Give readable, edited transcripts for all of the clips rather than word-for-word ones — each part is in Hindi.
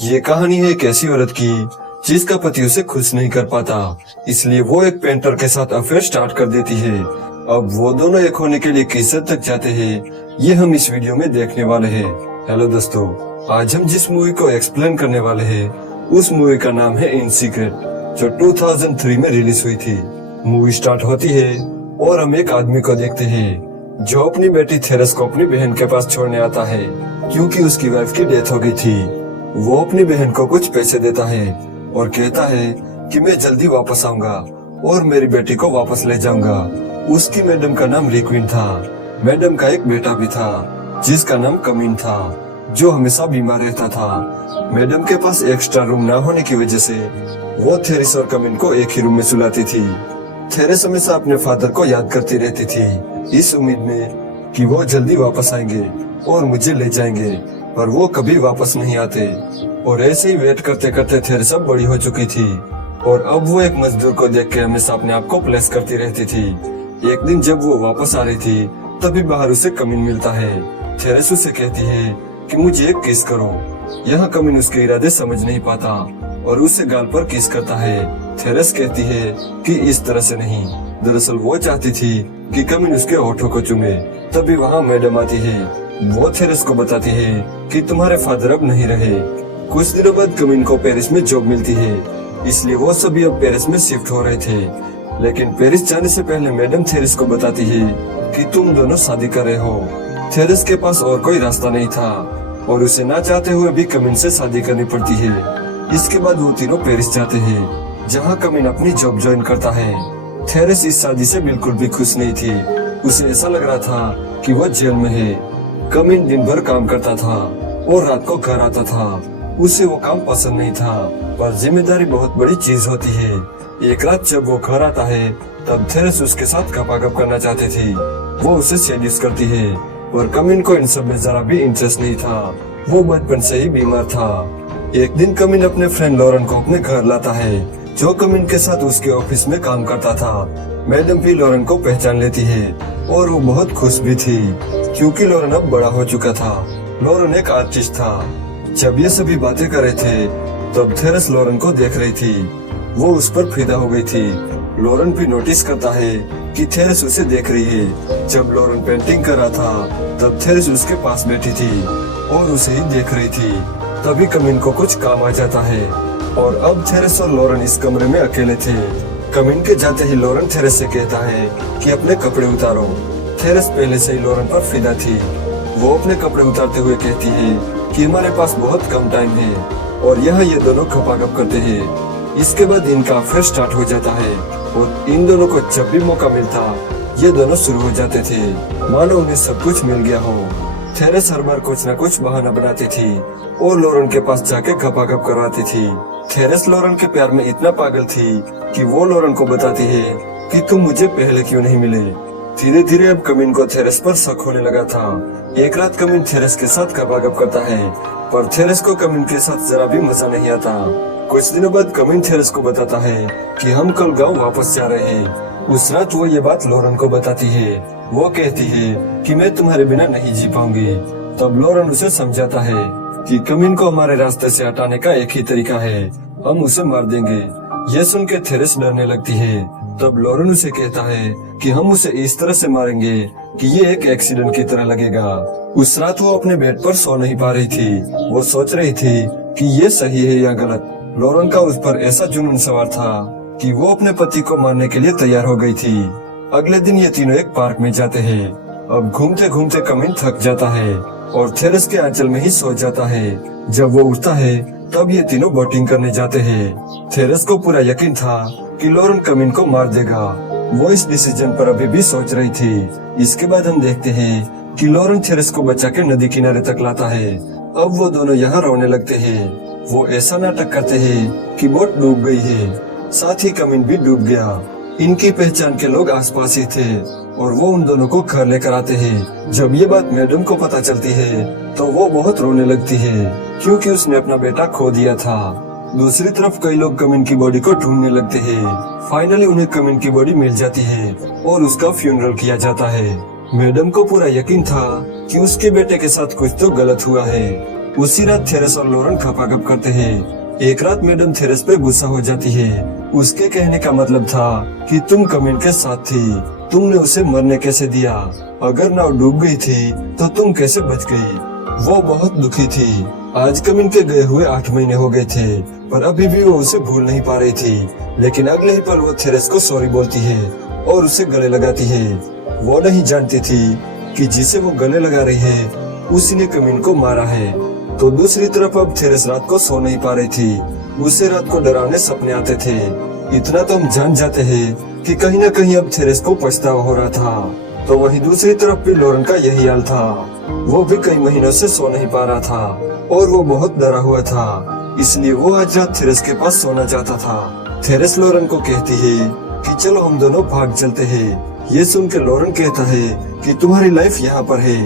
ये कहानी है एक ऐसी औरत की जिसका पति उसे खुश नहीं कर पाता, इसलिए वो एक पेंटर के साथ अफेयर स्टार्ट कर देती है। अब वो दोनों एक होने के लिए किस हद तक जाते हैं, ये हम इस वीडियो में देखने वाले हैं। हेलो दोस्तों, आज हम जिस मूवी को एक्सप्लेन करने वाले हैं उस मूवी का नाम है इन सीक्रेट, जो 2003 में रिलीज हुई थी। मूवी स्टार्ट होती है और हम एक आदमी को देखते हैं जो अपनी बेटी थेरेस को अपनी बहन के पास छोड़ने आता है, क्योंकि उसकी वाइफ की डेथ हो गई थी। वो अपनी बहन को कुछ पैसे देता है और कहता है कि मैं जल्दी वापस आऊंगा और मेरी बेटी को वापस ले जाऊंगा। उसकी मैडम का नाम रिक्विन था। मैडम का एक बेटा भी था जिसका नाम कमिन था, जो हमेशा बीमार रहता था। मैडम के पास एक्स्ट्रा रूम ना होने की वजह से वो थेरेस और कमिन को एक ही रूम में सुलाती थी। थेरेस हमेशा अपने फादर को याद करती रहती थी, इस उम्मीद में कि वो जल्दी वापस आएंगे और मुझे ले जाएंगे, पर वो कभी वापस नहीं आते। और ऐसे ही वेट करते करते थेरेस अब बड़ी हो चुकी थी और अब वो एक मजदूर को देख के हमेशा अपने आप को प्लेस करती रहती थी। एक दिन जब वो वापस आ रही थी तभी बाहर उसे कमिन मिलता है। थेरेस उसे कहती है कि मुझे एक किस करो। यहाँ कमिन उसके इरादे समझ नहीं पाता और उसे गाल पर किस करता है। थेरेस कहती है कि इस तरह से नहीं, दरअसल वो चाहती थी कि कमिन उसके होठों को चूमे। तभी वहाँ मैडम आती है। वो थेरेस को बताती है कि तुम्हारे फादर अब नहीं रहे। कुछ दिनों बाद कमिन को पेरिस में जॉब मिलती है, इसलिए वो सभी अब पेरिस में शिफ्ट हो रहे थे। लेकिन पेरिस जाने से पहले मैडम थेरेस को बताती है कि तुम दोनों शादी कर रहे हो। थेरेस के पास और कोई रास्ता नहीं था और उसे ना चाहते हुए भी कमिन से शादी करनी पड़ती है। इसके बाद वो तीनों पेरिस जाते हैं, जहाँ कमिन अपनी जॉब ज्वाइन करता है। थेरेस इस शादी से बिल्कुल भी खुश नहीं थी। उसे ऐसा लग रहा था कि वो जेल में है। कमिन दिन भर काम करता था और रात को घर आता था। उसे वो काम पसंद नहीं था, पर जिम्मेदारी बहुत बड़ी चीज होती है। एक रात जब वो घर आता है तब थेरेस उसके साथ गपागप करना चाहती थी। वो उसे सेड्यूस करती है और कमिन को इन सब में जरा भी इंटरेस्ट नहीं था। वो बचपन से ही बीमार था। एक दिन कमिन अपने फ्रेंड लॉरेन को अपने घर लाता है, जो कमिन के साथ उसके ऑफिस में काम करता था। मैडम भी लॉरेन को पहचान लेती है और वो बहुत खुश भी थी, क्योंकि लॉरेन अब बड़ा हो चुका था। लॉरेन एक आर्टिस्ट था। जब ये सभी बातें कर रहे थे तब थेरेस लॉरेन को देख रही थी। वो उस पर फिदा हो गई थी। लॉरेन भी नोटिस करता है कि थेरेस उसे देख रही है। जब लॉरेन पेंटिंग कर रहा था तब थेरेस उसके पास बैठी थी और उसे ही देख रही थी। तभी कमिन को कुछ काम आ जाता है और अब थेरेस और लॉरेन इस कमरे में अकेले थे। कमिन के जाते ही लॉरेन थेरेस से कहता है कि अपने कपड़े उतारो। थेरेस पहले से ही लॉरेन पर फिदा थी। वो अपने कपड़े उतारते हुए कहती है कि हमारे पास बहुत कम टाइम है, और यहाँ ये दोनों खपाखप करते हैं। इसके बाद इनका अफेयर स्टार्ट हो जाता है और इन दोनों को जब भी मौका मिलता ये दोनों शुरू हो जाते थे, मानो उन्हें सब कुछ मिल गया हो। थेरेस हर बार कुछ न कुछ बहाना बनाती थी और लॉरेन के पास जाके खपाखप करवाती थी। थेरेस लॉरेन के प्यार में इतना पागल थी कि वो लॉरेन को बताती है कि तुम मुझे पहले क्यों नहीं मिले। धीरे धीरे अब कमिन को थेरेस पर शक होने लगा था। एक रात कमिन थेरेस के साथ खपाखप करता है, पर थेरेस को कमिन के साथ जरा भी मजा नहीं आता। कुछ दिनों बाद कमिन थेरेस को बताता है कि हम कल गांव वापस जा रहे हैं। उस रात वो ये बात लॉरेन को बताती है। वो कहती है कि मैं तुम्हारे बिना नहीं जी पाऊंगी। तब लॉरेन उसे समझाता है कि कमिन को हमारे रास्ते से हटाने का एक ही तरीका है, हम उसे मार देंगे। ये सुन के थेरेस डरने लगती है। तब लॉरेन उसे कहता है कि हम उसे इस तरह से मारेंगे कि ये एक एक्सीडेंट की तरह लगेगा। उस रात वो अपने बेड पर सो नहीं पा रही थी। वो सोच रही थी कि ये सही है या गलत। लॉरेन का उस पर ऐसा जुनून सवार था कि वो अपने पति को मारने के लिए तैयार हो गई थी। अगले दिन ये तीनों एक पार्क में जाते हैं। अब घूमते घूमते कमिन थक जाता है और थेरेस के आंचल में ही सो जाता है। जब वो उठता है तब ये तीनों बोटिंग करने जाते हैं। थेरेस को पूरा यकीन था कि लॉरेन कमिन को मार देगा। वो इस डिसीजन पर अभी भी सोच रही थी। इसके बाद हम देखते हैं कि लॉरेन थेरेस को बचा के नदी किनारे तक लाता है। अब वो दोनों यहाँ रोने लगते हैं। वो ऐसा नाटक करते हैं कि बोट डूब गई है, साथ ही कमिन भी डूब गया। इनकी पहचान के लोग आसपास ही थे और वो उन दोनों को घर लेकर आते हैं। जब ये बात मैडम को पता चलती है तो वो बहुत रोने लगती है, क्योंकि उसने अपना बेटा खो दिया था। दूसरी तरफ कई लोग कमिन की बॉडी को ढूंढने लगते हैं। फाइनली उन्हें कमिन की बॉडी मिल जाती है और उसका फ्यूनरल किया जाता है। मैडम को पूरा यकीन था कि उसके बेटे के साथ कुछ तो गलत हुआ है। उसी रात थेरेस और लॉरेन खपाखप करते हैं। एक रात मैडम थेरेस पे गुस्सा हो जाती है। उसके कहने का मतलब था कि तुम कमिन के साथ थी, तुमने उसे मरने कैसे दिया? अगर नाव डूब गई थी तो तुम कैसे बच गई? वो बहुत दुखी थी। आज कमिन के गए हुए 8 महीने हो गए थे, पर अभी भी वो उसे भूल नहीं पा रही थी। लेकिन अगले ही पल वो थेरेस को सॉरी बोलती है और उसे गले लगाती है। वो नहीं जानती थी कि जिसे वो गले लगा रही है उसी ने कमिन को मारा है। तो दूसरी तरफ अब थेरेस रात को सो नहीं पा रही थी। उसे रात को डरावने सपने आते थे। इतना तो हम जान जाते हैं कि कहीं न कहीं अब थेरेस को पछतावा हो रहा था। तो वहीं दूसरी तरफ भी लॉरेन का यही हाल था। वो भी कई महीनों से सो नहीं पा रहा था और वो बहुत डरा हुआ था। इसलिए वो आज रात थेरेस के पास सोना चाहता था। थेरेस लॉरेन को कहती है कि चलो हम दोनों भाग चलते हैं। ये सुन के लॉरेन कहता है कि तुम्हारी लाइफ यहाँ पर है,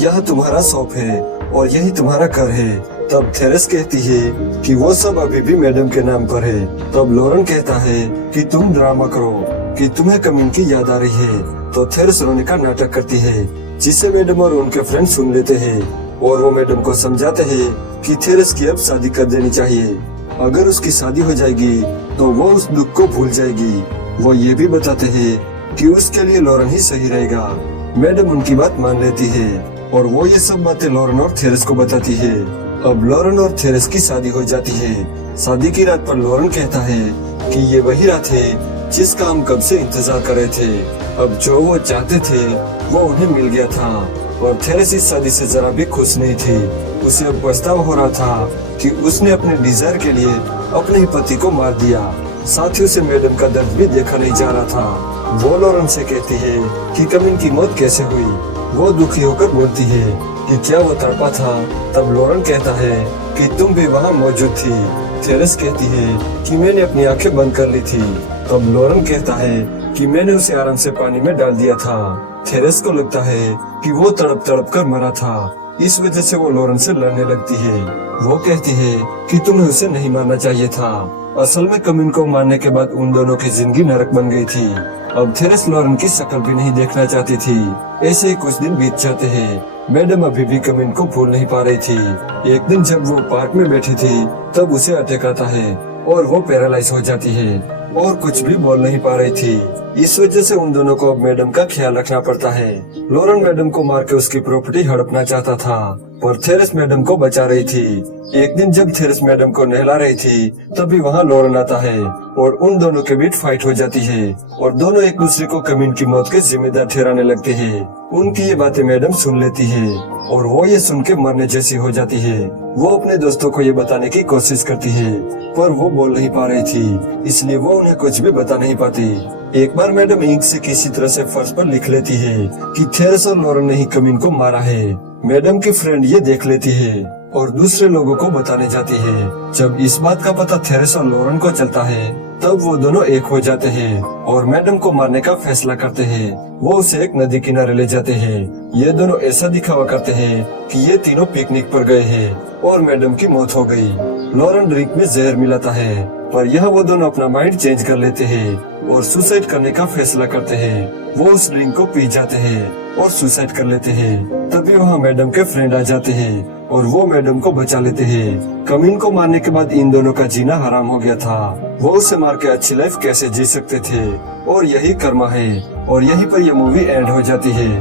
यहाँ तुम्हारा शॉप है और यही तुम्हारा घर है। तब थेरेस कहती है कि वो सब अभी भी मैडम के नाम पर है। तब लॉरेन कहता है कि तुम ड्रामा करो कि तुम्हें कमिन की याद आ रही है। तो थेरेस रोने का नाटक करती है, जिसे मैडम और उनके फ्रेंड सुन लेते हैं और वो मैडम को समझाते हैं कि थेरेस की अब शादी कर देनी चाहिए। अगर उसकी शादी हो जाएगी तो वो उस दुख को भूल जाएगी। वो ये भी बताते हैं कि उसके लिए लॉरेन ही सही रहेगा। मैडम उनकी बात मान लेती है और वो ये सब बातें लॉरेन और थेरेस को बताती है। अब लॉरेन और थेरेस की शादी हो जाती है। शादी की रात पर लॉरेन कहता है कि ये वही रात है जिसका हम कब से इंतजार कर रहे थे। अब जो वो चाहते थे वो उन्हें मिल गया था और थेरेस इस शादी से जरा भी खुश नहीं थी। उसे अब पछतावा हो रहा था कि उसने अपने डिजायर के लिए अपने ही पति को मार दिया। साथ ही उसे मैडम का दर्द भी देखा नहीं जा रहा था। वो लॉरेन से कहती है कि कमिन की मौत कैसे हुई। वो दुखी होकर बोलती है कि क्या वो तड़पा था? तब लॉरेन कहता है कि तुम भी वहाँ मौजूद थी। थेरेस कहती है कि मैंने अपनी आंखें बंद कर ली थी। तब लॉरेन कहता है कि मैंने उसे आराम से पानी में डाल दिया था। थेरेस को लगता है कि वो तड़प तड़प कर मरा था। इस वजह से वो लॉरेन से लड़ने लगती है। वो कहती है कि तुम्हें उसे नहीं मारना चाहिए था। असल में कमिन को मारने के बाद उन दोनों की जिंदगी नरक बन गई थी। अब थेरेस लॉरेन की शक्ल भी नहीं देखना चाहती थी। ऐसे ही कुछ दिन बीत जाते हैं। मैडम अभी भी कमिन को भूल नहीं पा रही थी। एक दिन जब वो पार्क में बैठी थी तब उसे अटैक आता है और वो पैरालाइज हो जाती है और कुछ भी बोल नहीं पा रही थी। इस वजह से उन दोनों को अब मैडम का ख्याल रखना पड़ता है। लॉरेन मैडम को मार के उसकी प्रॉपर्टी हड़पना चाहता था पर थेरेस मैडम को बचा रही थी। एक दिन जब थेरेस मैडम को नहला रही थी तभी वहाँ लॉरेन आता है और उन दोनों के बीच फाइट हो जाती है और दोनों एक दूसरे को कमिन की मौत के जिम्मेदार ठहराने लगते हैं। उनकी ये बातें मैडम सुन लेती है और वो ये सुन के मरने जैसी हो जाती है। वो अपने दोस्तों को ये बताने की कोशिश करती है पर वो बोल नहीं पा रही थी, इसलिए वो उन्हें कुछ भी बता नहीं पाती। एक बार मैडम इंक से किसी तरह से फर्श पर लिख लेती है कि थेरेस और लॉरेन ने ही कमिन को मारा है। मैडम की फ्रेंड ये देख लेती है और दूसरे लोगों को बताने जाती है। जब इस बात का पता थेरेस और लॉरेन को चलता है तब वो दोनों एक हो जाते हैं और मैडम को मारने का फैसला करते हैं। वो उसे एक नदी किनारे ले जाते हैं। ये दोनों ऐसा दिखावा करते हैं कि ये तीनों पिकनिक पर गए हैं और मैडम की मौत हो गई। लॉरेन ड्रिंक में जहर मिलाता है पर यहाँ वो दोनों अपना माइंड चेंज कर लेते हैं और सुसाइड करने का फैसला करते हैं। वो उस ड्रिंक को पी जाते हैं और सुसाइड कर लेते हैं। तभी वहाँ मैडम के फ्रेंड आ जाते हैं और वो मैडम को बचा लेते हैं। कमिन को मारने के बाद इन दोनों का जीना हराम हो गया था। वो उसे मार के अच्छी लाइफ कैसे जी सकते थे और यही कर्मा है और यहीं पर यह मूवी एंड हो जाती है।